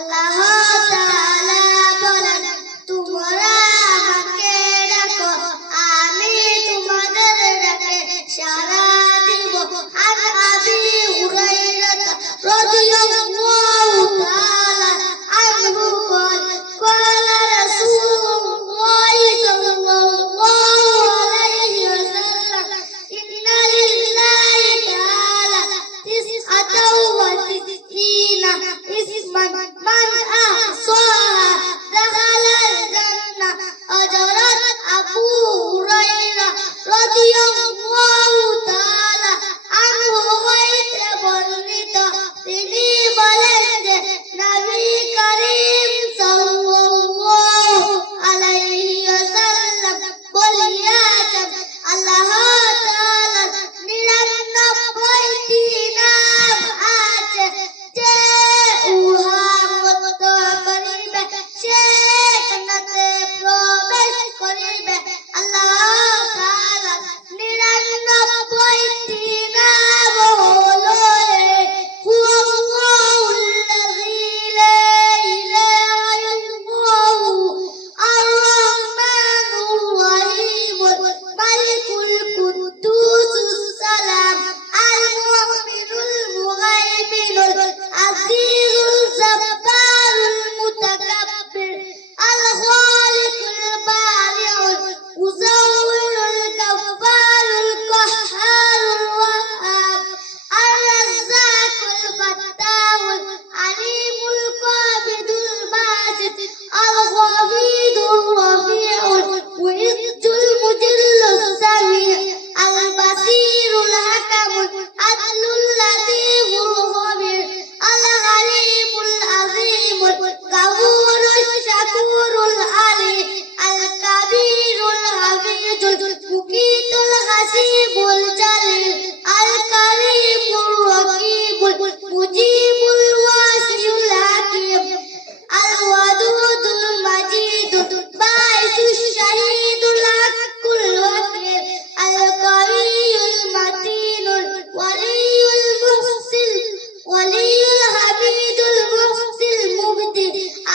আল্লাহ তাআলা বলেন, তোমরা আমাকে ডাকো, আমি তোমাদের ডাকে সাড়া দিব। আর আবি হুরায়রা রাদিয়াল্লাহু তাআলা আনহু قال رسول الله صلى الله عليه وسلم إن لله تعالى 99 اسما من أحصاها دخل الجنة حضرت আবু হুরায়রা রাদিয়াল্লাহু তাআলা আনহু হইতে বর্ণিত, তিনি বলেন যে নবী করিম সাল্লাল্লাহু আলাইহি ওয়াসাল্লাম বলিয়াছেন, আল্লাহ তাআলার 99টি নাম আছে, যে উহা মত করিবে সে জান্নাতে প্রবেশ করিবে। আল্লাহ তাআলার 99টি নাম হলো হুয়াল্লাহুল্লাযী লা ইলাহা ইল্লাল্লাহু আর-রাহমানুর রাহিমুল মালিকুল কুদ্দুসুস সালাম আল-মুমিনুল মুহাইমিনুল আজিজুল জব্বারুল মুতাকাব্বির আল-খালিকুল বারিউল মুসাউwirul গাফফারুল কাহ্হারুল ওয়াহ্হাব আর-রাজ্জাকুল ফাত্তাহুল আলিমুল কাবিদুল বাসিত আল-খাফিদুর রাফিউল মুইজ্জুল মুজিল্লুস সামি' আল-বাসিরুল হাকামুল আদলুল লাতীফুল খবীর আল-হালিমুল আযীমুল গাফুরুশ শাকুরুল আলী আল-কাবীরুল হাফিজুল মুকীতুল হাসিবুল জালিল আল-কারীমুর রাকীবুল মুজীবুল ওয়াসিউল হাকীম আল-ওয়াদুদুল মাজিদুল বাঈসুশ শাহীদুল হাক্কুল ওয়াকিল আল-কাওয়িয়ুল মাতিনুল ওয়ালিয়ুল মুহসিন ওয়ালিয়ুল হামিদুল মুহসিল মুবদি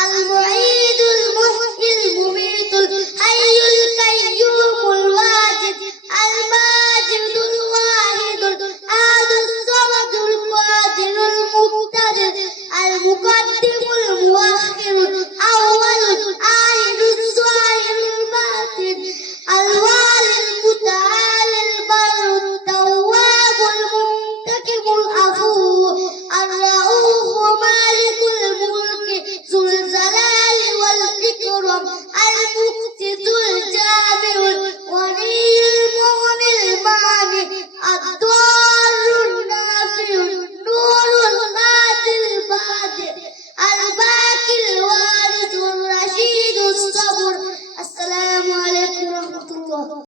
আল-মুঈদুল মুহয়িল মুমীতুল হাইয়ুল কাইয়্যুমুল ওয়াজিদ আল-মাজিদুল ওয়াহিদুল আহাদুস সামাদুল কাদিরুল মুক্তাদির আল-মুকদ্দিমুল মুআখিরুল আউওয়ালুল আখিরুজ যাহিরুল বাতিন আল-ওয়ালিল মুতাআলিল বারুত তাওয়াবুল মুনতাকিমুল আফু আর-রাউফু মালিকুল মুলকি যুল জালালি ওয়াল ইকরাম